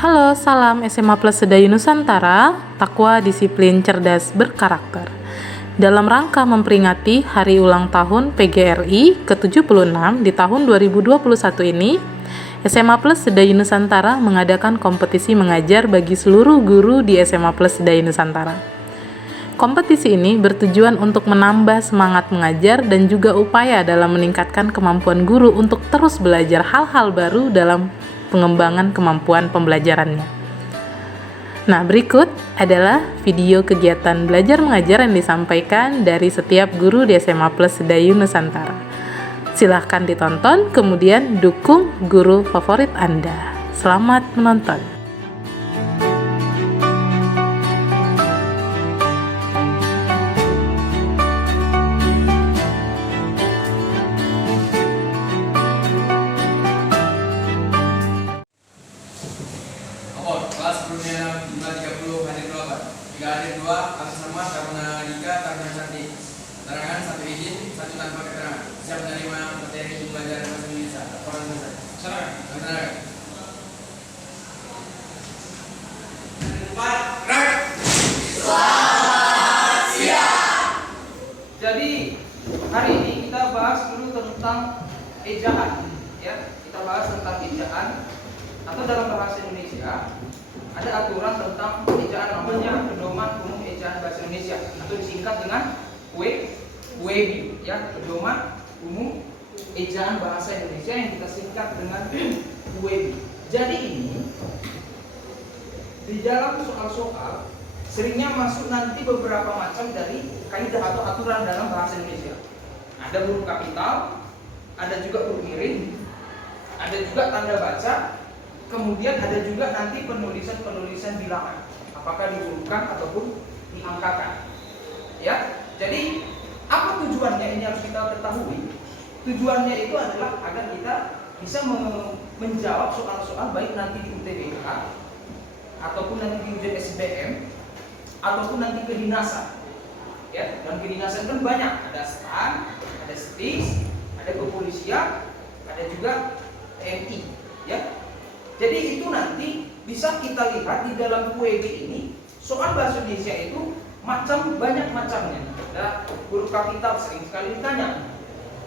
Halo, salam SMA Plus Sedayu Nusantara, takwa disiplin cerdas berkarakter. Dalam rangka memperingati Hari Ulang Tahun PGRI ke-76 di tahun 2021 ini, SMA Plus Sedayu Nusantara mengadakan kompetisi mengajar bagi seluruh guru di SMA Plus Sedayu Nusantara. Kompetisi ini bertujuan untuk menambah semangat mengajar dan juga upaya dalam meningkatkan kemampuan guru untuk terus belajar hal-hal baru dalam pengembangan kemampuan pembelajarannya. Nah, berikut adalah video kegiatan belajar mengajar yang disampaikan dari setiap guru di SMA Plus Sedayu Nusantara. Silahkan ditonton, kemudian dukung guru favorit Anda. Selamat menonton. Kelas sebelumnya 530 hadir 8 jika hadir 2 atas nama Taruna Dika Taruna Cantik keterangan 1 izin 1 tanpa keterangan siap menerima materi pembelajaran bahasa Indonesia laporan selesai keterangan Selamat siang. Jadi hari ini kita bahas dulu tentang ejaan ya. Kita bahas tentang ejaan atau dalam bahasa Indonesia ada aturan tentang ejaan namanya Pedoman Umum Ejaan Bahasa Indonesia atau disingkat dengan PUEBI ya, Pedoman Umum Ejaan Bahasa Indonesia yang kita singkat dengan PUEBI. Jadi ini di dalam soal-soal seringnya masuk nanti beberapa macam dari kaidah atau aturan dalam bahasa Indonesia. Ada huruf kapital, ada juga huruf miring, ada juga tanda baca. Kemudian ada juga nanti penulisan bilangan, apakah dihurufkan ataupun diangkakan. Ya, jadi apa tujuannya ini harus kita ketahui. Tujuannya itu adalah agar kita bisa menjawab soal-soal baik nanti di UTBK ataupun nanti di ujian SBM ataupun nanti kedinasan. Ya, dan kedinasan kan banyak, ada STAN, ada STIS, ada kepolisian, ada juga TNI. Ya. Jadi itu nanti bisa kita lihat di dalam PUEBI ini soal bahasa Indonesia itu banyak macamnya. Ada huruf kapital sering sekali ditanya.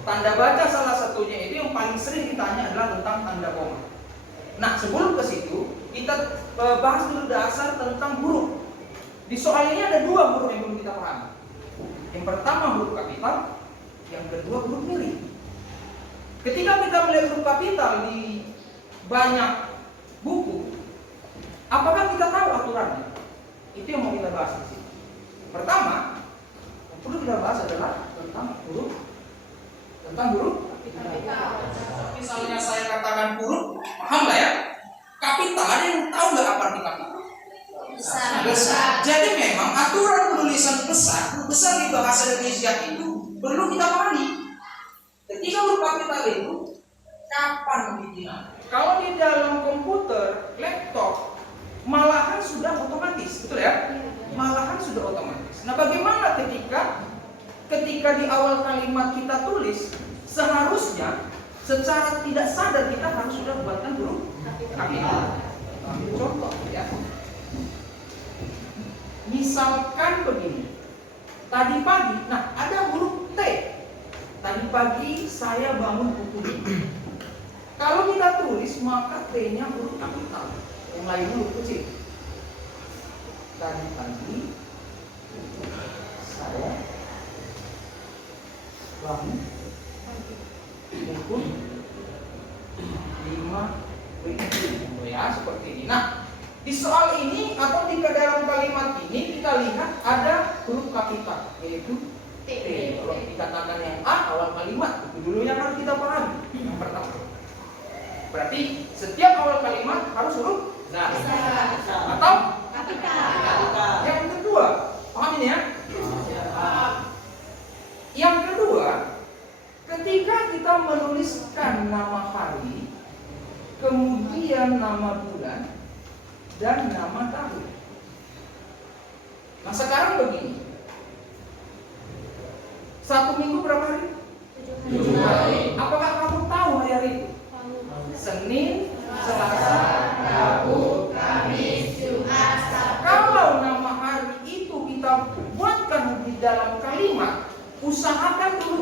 Tanda baca salah satunya itu yang paling sering ditanya adalah tentang tanda koma. Nah, sebelum ke situ kita bahas dulu dasar tentang huruf. Di soal ini ada 2 huruf yang perlu kita pahami. Yang pertama huruf kapital, yang kedua huruf miring. Ketika kita melihat huruf kapital di banyak buku, apakah kita tahu aturannya? Itu yang mau kita bahas di sini. Pertama, yang perlu kita bahas adalah tentang huruf kapital. Misalnya saya katakan huruf, paham nggak ya? Kapital, ada yang tahu nggak apa arti kapital? Besar. Jadi memang aturan penulisan besar di bahasa Indonesia itu perlu kita pahami. Ketika huruf kapital itu kapan digunakan? Kalau di dalam komputer, laptop, malahan sudah otomatis, betul ya? Malahan sudah otomatis. Nah, bagaimana ketika di awal kalimat kita tulis, seharusnya secara tidak sadar kita harus sudah buatkan huruf kapital. Ambil contoh ya. Misalkan begini. Tadi pagi, nah ada huruf T. Tadi pagi saya bangun pukul 5. Kalau kita tulis maka T-nya huruf kapital, yang lain huruf kecil. Tadi pagi saya bangun pukul 5 ya, seperti ini. Nah, di soal ini atau di dalam kalimat ini kita lihat ada huruf kapital, yaitu T. Kalau dikatakan yang A awal kalimat, itu dulu yang harus kita pahami. Yang pertama. Berarti setiap awal kalimat harus huruf atau kapital. Yang kedua, paham ini ya? Yang kedua, ketika kita menuliskan nama hari, kemudian nama bulan dan nama tahun. Nah, sekarang begini. 1 minggu berapa hari? 7 hari. Apakah kamu tahu hari-hari itu? Senin, Selasa, Rabu,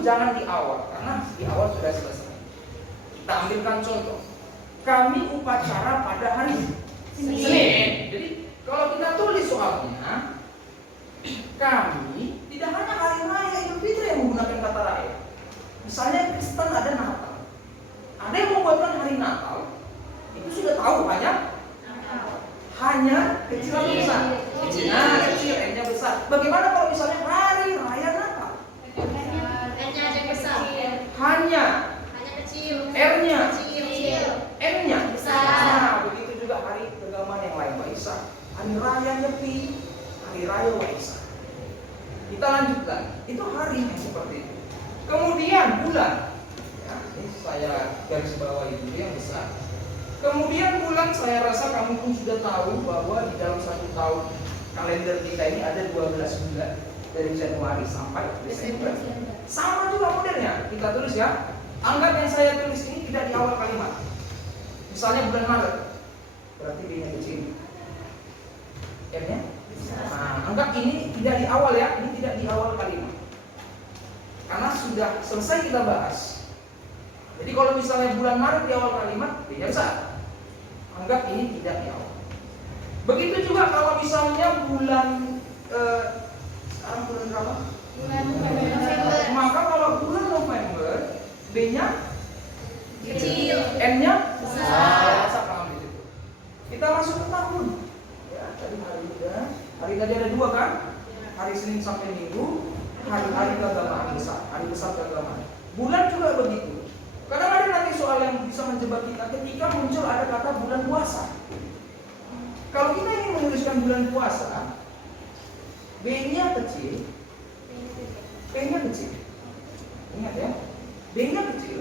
jangan di awal, karena di awal sudah selesai. Kita ambilkan contoh. Kami upacara pada hari Senin. Jadi kalau kita tulis soalnya, kami tidak hanya hari raya Idul Fitri yang menggunakan kata raya. Misalnya Kristen ada Natal, ada yang membuatkan hari Natal, itu sudah tahu hanya kecil atau besar. Nah, kecil, N-nya besar. Bagaimana kalau misalnya hari raya Natal? N-nya aja besar. Hanya Kecil. R-nya, Kecil. N-nya Besar. Nah, begitu juga hari keagamaan yang lain, Waisak, hari raya Nyepi, hari raya Waisak. Kita lanjutkan, itu hari yang seperti itu. Kemudian bulan, ya, ini saya garis bawahi dulu yang besar. Kemudian bulan, saya rasa kamu pun sudah tahu bahwa di dalam satu tahun kalender kita ini ada 12 bulan dari Januari sampai Desember. Sama juga modelnya, kita tulis ya. Anggap yang saya tulis ini tidak di awal kalimat. Misalnya bulan Maret, berarti B-nya kecil. M-nya? Nah, anggap ini tidak di awal ya, ini tidak di awal kalimat. Karena sudah selesai kita bahas. Jadi kalau misalnya bulan Maret di awal kalimat, B-nya besar. Anggap ini tidak di awal. Begitu juga kalau misalnya bulan sekarang bulan berapa? Bulan November. Maka kalau bulan November, B-nya Kecil. N-nya Besar. besar. Paham di situ. Kita masuk ke tahun. Ya, tadi hari udah. Hari tadi ada 2 kan? Hari Senin sampai Minggu, hari-hari keagamaan besar, hari besar keagamaan. Bulan juga begitu. Kadang ada nanti soal yang bisa menjebak kita ketika muncul ada kata bulan puasa. Kalau kita ingin menuliskan bulan puasa, B-nya kecil, P-nya kecil. Ingat ya, B-nya kecil,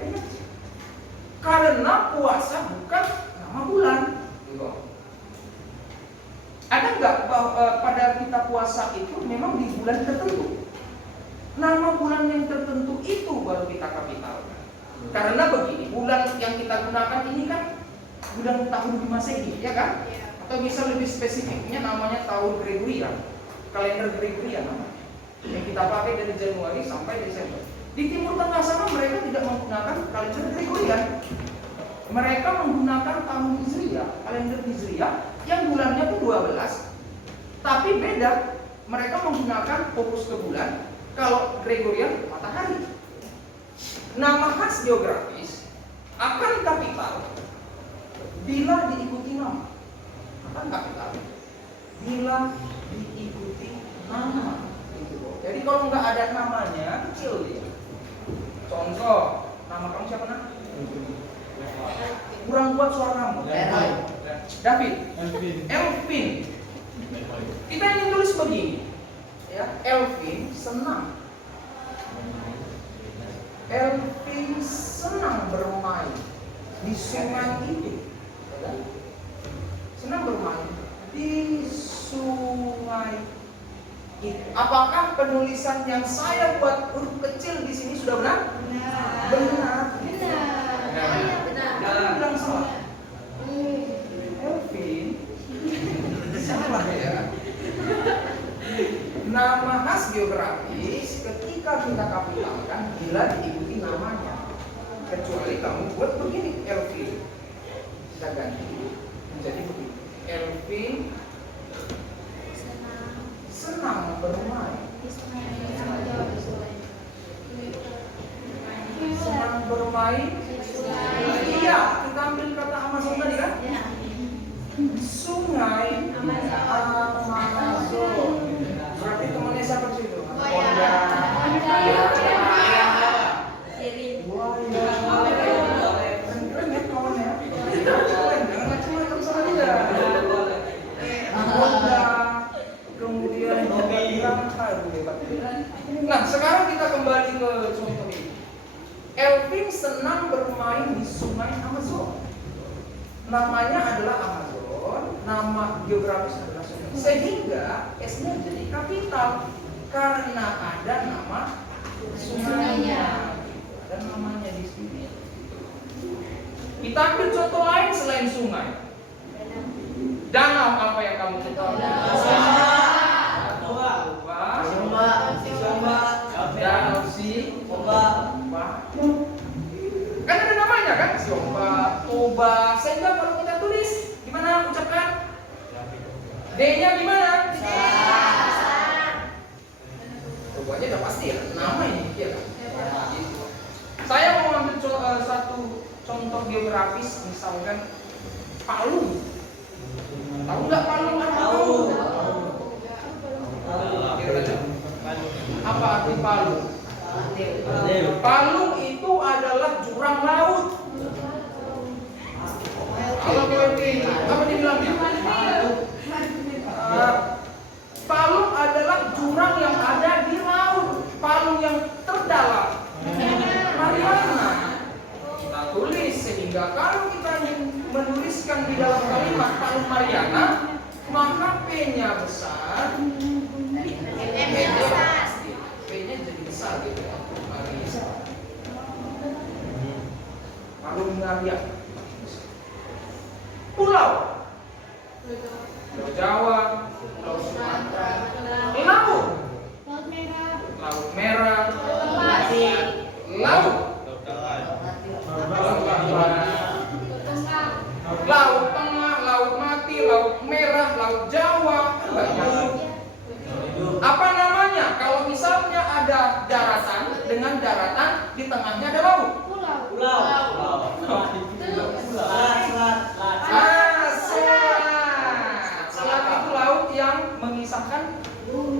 P-nya kecil. Karena puasa bukan nama bulan. Gitu. Ada nggak pada kita puasa itu memang di bulan tertentu? Nama bulan yang tertentu itu baru kita kapitalkan. Karena begini, bulan yang kita gunakan ini kan bulan tahun Masehi, ya kan? Atau bisa lebih spesifiknya namanya tahun Gregorian, kalender Gregorian namanya. Yang kita pakai dari Januari sampai Desember. Di Timur Tengah sana mereka tidak menggunakan kalender Gregorian. Mereka menggunakan tahun Hijriah, kalender Hijriah yang bulannya itu 12. Tapi beda, mereka menggunakan fokus ke bulan. Kalau Gregorian matahari. Nama khas geografis akan kapital bila diikuti nama. Akan kapital bila diikuti nama. Jadi kalau nggak ada namanya kecil dia. Contoh, nama kamu siapa nak? Kurang kuat suara kamu. David. Elvin. Kita ingin tulis begini. Ya, Elvin senang. Elvin senang bermain di sungai itu. Ya, senang bermain di sungai itu. Apakah penulisan yang saya buat huruf kecil di sini sudah benar? Benar. Benar. Jangan bilang salah. Elvin salah ya. Nama khas geografis ketika kita kapitalkan bila diikuti namanya. Kecuali kamu buat begini, Elvin. Kita ganti menjadi begini. Elvin senang bermain. Senang bermain. Iya, kita ambil kata Amazon tadi kan? Sungai Amazon. Berarti temannya siapa sih itu? Honda. Keren ya kawannya. Jangan macam-macam sama dia. Honda. Kemudian bilang hebat. Nah, sekarang kita kembali ke contoh ini. Elvin senang bermain di sungai Amazon. Namanya adalah Amazon, nama geografis adalah sungai. Sehingga S-nya jadi kapital karena ada nama sungainya. Ada namanya di sini. Kita ambil contoh lain selain sungai. Danau apa yang kamu tahu? Danau Si. Kan ada namanya kan, Siomba, Toba. Sehingga kalau kita tulis, gimana ucapkan? D-nya gimana? Toba aja udah pasti ya, nama ini ya kan? Gitu. Saya mau ambil satu contoh geografis, misalkan Palu. Tahu nggak Palu? Tahu. Apa arti Palu? Palu itu adalah jurang laut. Kalau apa dibilangnya? Palu adalah jurang yang ada di laut. Palu yang terdalam. Mariana. Kita tulis sehingga kalau kita menuliskan di dalam kalimat Palu Mariana, maka P-nya besar, P-nya jadi besar gitu ya. Palu Mariana. Pulau. Pulau Jawa, Pulau Sumatera, laut. Laut Merah, laut Tengah, Laut Mati, Laut Merah, Laut Jawa, banyak. Apa namanya? Kalau misalnya ada daratan dengan daratan di tengahnya ada laut. Selat itu laut yang memisahkan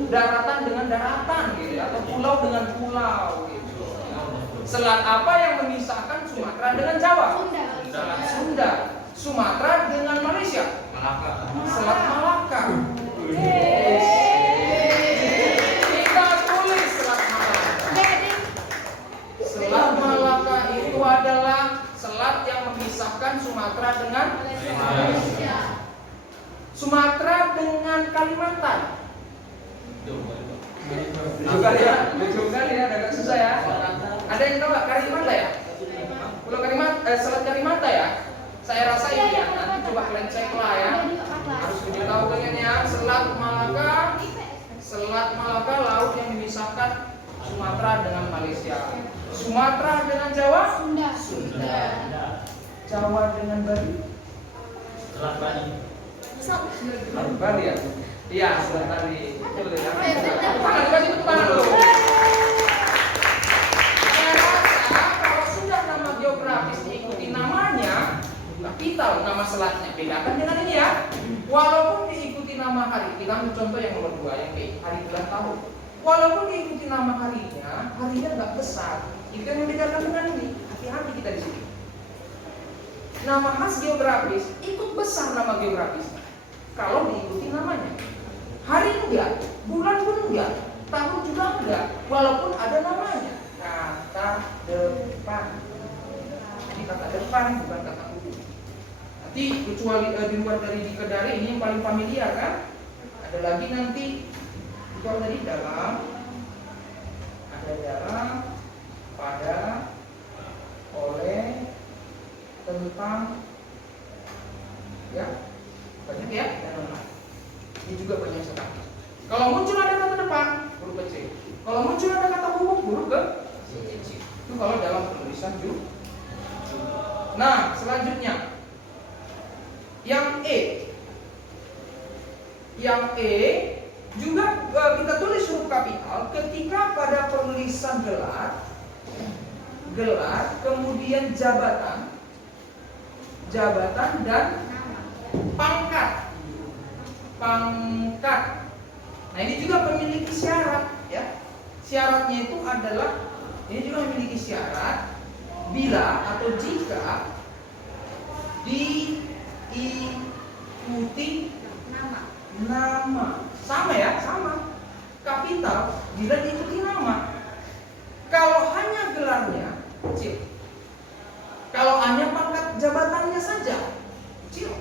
daratan dengan daratan gitu, atau pulau dengan pulau gitu. Selat apa yang memisahkan Sumatera dengan Jawa? Selat Sunda. Sumatera dengan Malaysia? Selat Malaka. Kita tulis Selat Malaka. Selat Malaka itu adalah selat yang memisahkan Sumatera dengan Malaysia. Sumatera dengan Kalimantan. Juga ya, agak susah ya. Ada yang tahu nggak Kalimantan ya? Pulau Kalimantan, Selat Kalimantan ya. Saya rasa ini ya, nanti coba kalian cek lah ya. Harus ditahu kalian ya. Selat Malaka laut yang memisahkan Sumatera dengan Malaysia. Sumatera dengan Jawa? Sunda. Jawa dengan Bali? Bali ya? Iya, Selat Bali. Betul ya. Tangan dikasih tepuk tangan dulu. Saya rasa kalau sudah nama geografis diikuti namanya, kapital nama selatnya bedakan dengan ini ya. Walaupun diikuti nama hari, kita ambil contoh yang nomor 2 yang B, hari bulan tahun. Walaupun diikuti nama harinya nggak besar. Itu yang membedakan dengan ini. Hati-hati kita di sini. Nama khas geografis ikut besar nama geografisnya. Kalau diikuti namanya, hari enggak, bulan pun enggak, tahun juga enggak, walaupun ada namanya. Kata depan. Ini kata depan bukan kata ujung. Nanti kecuali di luar dari di kedari ini yang paling familiar kan? Ada lagi nanti itu tadi dalam, ada dalam, pada, oleh, tentang, ya banyak ya, dan lain-lain. Ini juga banyak sekali. Kalau muncul ada kata depan, huruf kecil. Kalau muncul ada kata huruf, huruf kecil. Itu kalau dalam penulisan juga. Nah, selanjutnya yang E. Yang E juga kita tulis huruf kapital ketika pada penulisan gelar, kemudian jabatan dan pangkat. Nah, ini juga memiliki syarat ya. Syaratnya itu adalah ini juga memiliki syarat bila atau jika diikuti nama. Sama ya, sama. Kapital bila diikuti nama. Kalau hanya gelarnya kecil. Kalau hanya pangkat jabatannya saja kecil.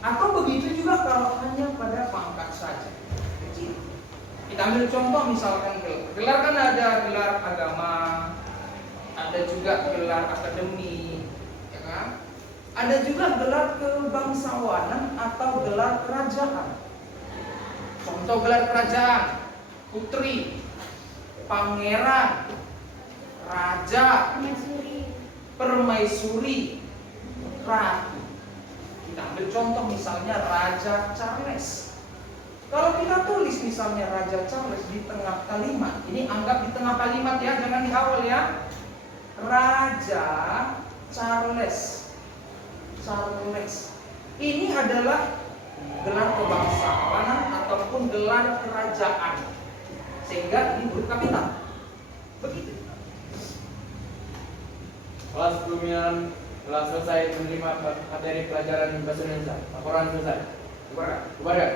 Atau begitu juga kalau hanya pada pangkat saja kecil. Kita ambil contoh misalkan gelar. Gelar kan ada gelar agama, ada juga gelar akademi, ya kan? Ada juga gelar kebangsawanan atau gelar kerajaan. Contoh gelar kerajaan, putri, pangeran, raja, Permaisuri. permaisuri, ratu. Kita ambil contoh misalnya Raja Charles. Kalau kita tulis misalnya Raja Charles di tengah kalimat, ini anggap di tengah kalimat ya, jangan di awal ya. Raja Charles. Charles. Ini adalah gelar kebangsawanan ataupun gelar kerajaan. Sehingga ini huruf kapital. Begitu. Kelas 10 telah selesai menerima materi pelajaran bahasa Indonesia. Laporan selesai. Bubarkan. Bubarkan.